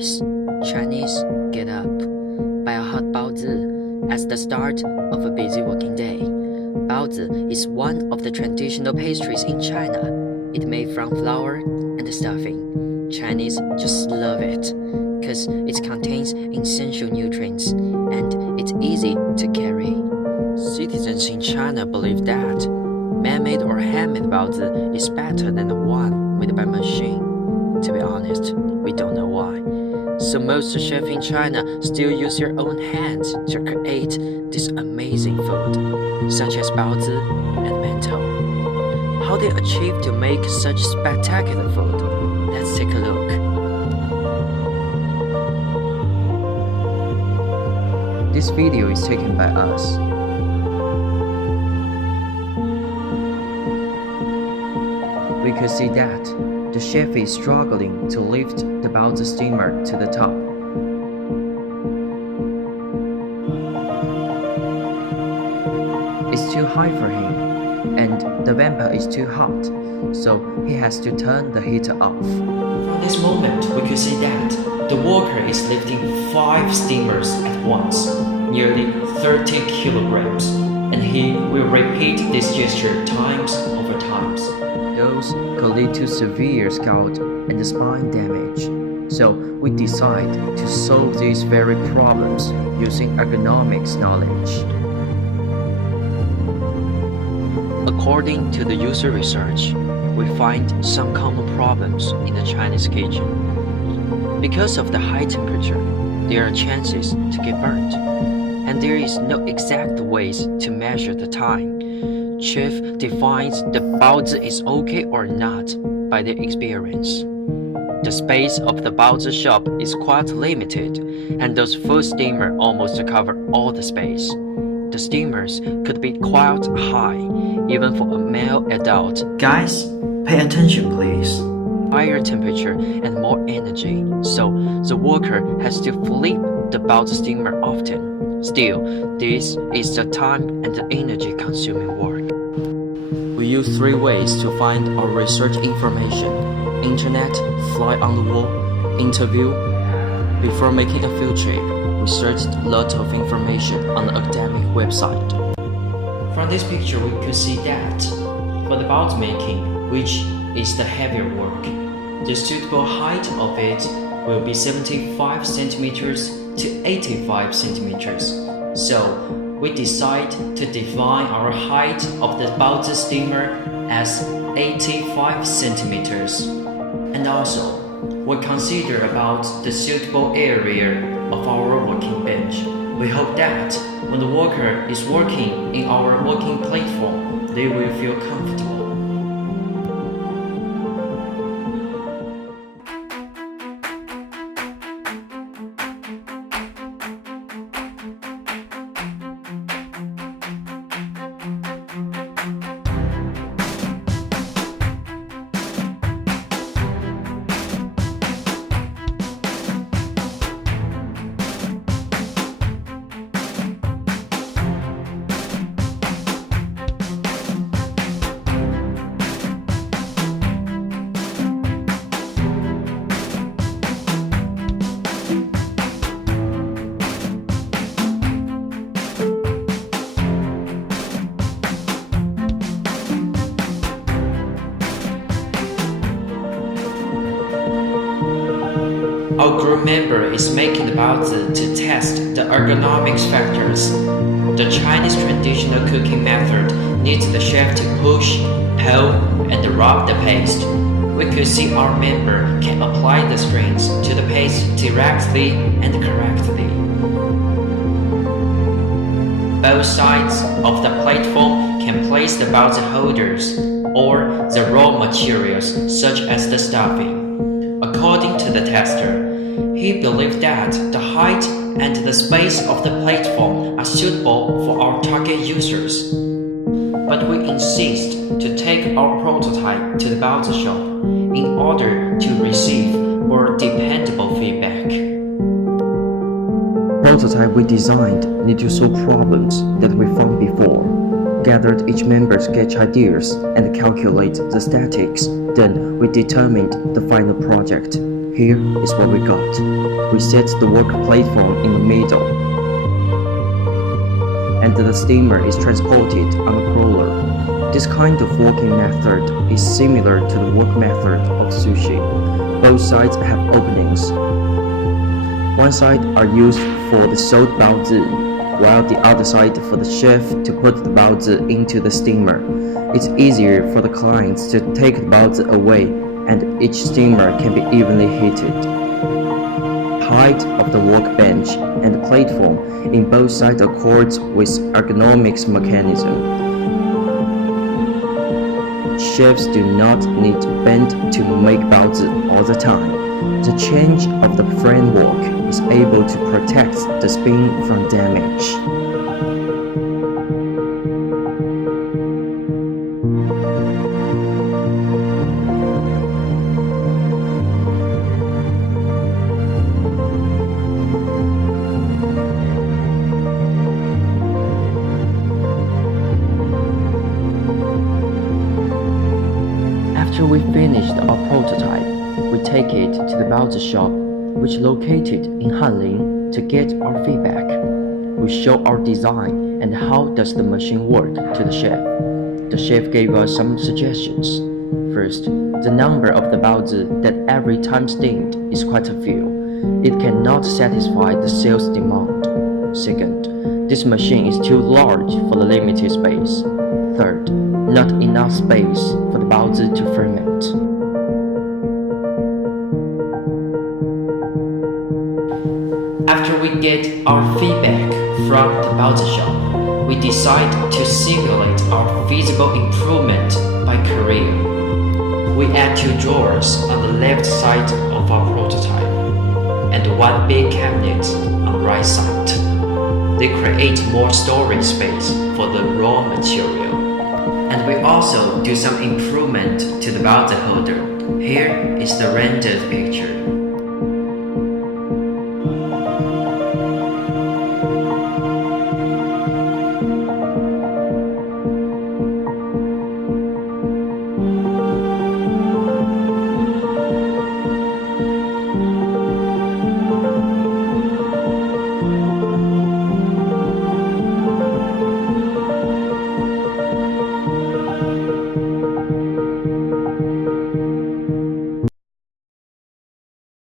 Guys, Chinese get up. Buy a hot baozi as the start of a busy working day. Baozi is one of the traditional pastries in China. It's made from flour and stuffing. Chinese just love it because it contains essential nutrients and it's easy to carry. Citizens in China believe that man-made or handmade baozi is better than the one made by machine. To be honest, we don't know why. So most chefs in China still use their own hands to create this amazing food, such as baozi and mantou. How they achieve to make such spectacular food? Let's take a look. This video is taken by us. We could see that the chef is struggling to lift the baozi steamer to the top. It's too high for him, and the vapor is too hot, so he has to turn the heater off. From this moment, we could see that the worker is lifting 5 steamers at once, nearly 30 kilograms, and he will repeat this gesture times over times. Those could lead to severe scald and spine damage. So we decide to solve these very problems using ergonomics knowledge. According to the user research, we find some common problems in the Chinese kitchen. Because of the high temperature, there are chances to get burnt, and there is no exact ways to measure the time. Chef defines the baozi is okay or not by their experience. The space of the baozi shop is quite limited, and those full steamers almost cover all the space. The steamers could be quite high, even for a male adult. Guys, pay attention please. Higher temperature and more energy, so the worker has to flip the baozi steamer often. Still, this is the time and the energy-consuming work. We use 3 ways to find our research information: internet, fly on the wall, interview. Before making a field trip, we searched a lot of information on the academic website. From this picture, we could see that for the baozi making, which is the heavier work, the suitable height of it will be 75 centimeters to 85 centimeters. So we decide to define our height of the baozi steamer as 85 centimeters. And also, we consider about the suitable area of our working bench. We hope that when the worker is working in our working platform, they will feel comfortable. Our group member is making the baozi to test the ergonomics factors. The Chinese traditional cooking method needs the chef to push, pull, and rub the paste. We could see our member can apply the strings to the paste directly and correctly. Both sides of the platform can place the baozi holders or the raw materials such as the stuffing. According to the tester, he believed that the height and the space of the platform are suitable for our target users. But we insist to take our prototype to the baozi shop in order to receive more dependable feedback. Prototype we designed need to solve problems that we found before. gathered each member's sketch ideas and calculate the statics. Then we determined the final project. Here is what we got. We set the work platform in the middle, and the steamer is transported on a crawler. This kind of working method is similar to the work method of sushi. Both sides have openings. One side are used for the sold baozi, while the other side for the chef to put the baozi into the steamer. It's easier for the clients to take the baozi away, and each steamer can be evenly heated. Height of the workbench and platform in both sides accords with ergonomics mechanism. Chefs do not need to bend to make baozi all the time. The change of the framework is able to protect the spin from damage. After we finished our prototype, we take it to the baozi shop, which located in Hanling, to get our feedback. We show our design and how does the machine work to the chef. The chef gave us some suggestions. First, the number of the baozi that every time steamed is quite a few. It cannot satisfy the sales demand. Second, this machine is too large for the limited space. Third, not enough space for the baozi to ferment. After we get our feedback from the baozi shop, we decide to simulate our feasible improvement by career. We add 2 drawers on the left side of our prototype and 1 big cabinet on the right side. They create more storage space for the raw material. And we also do some improvement to the baozi holder. Here is the rendered picture.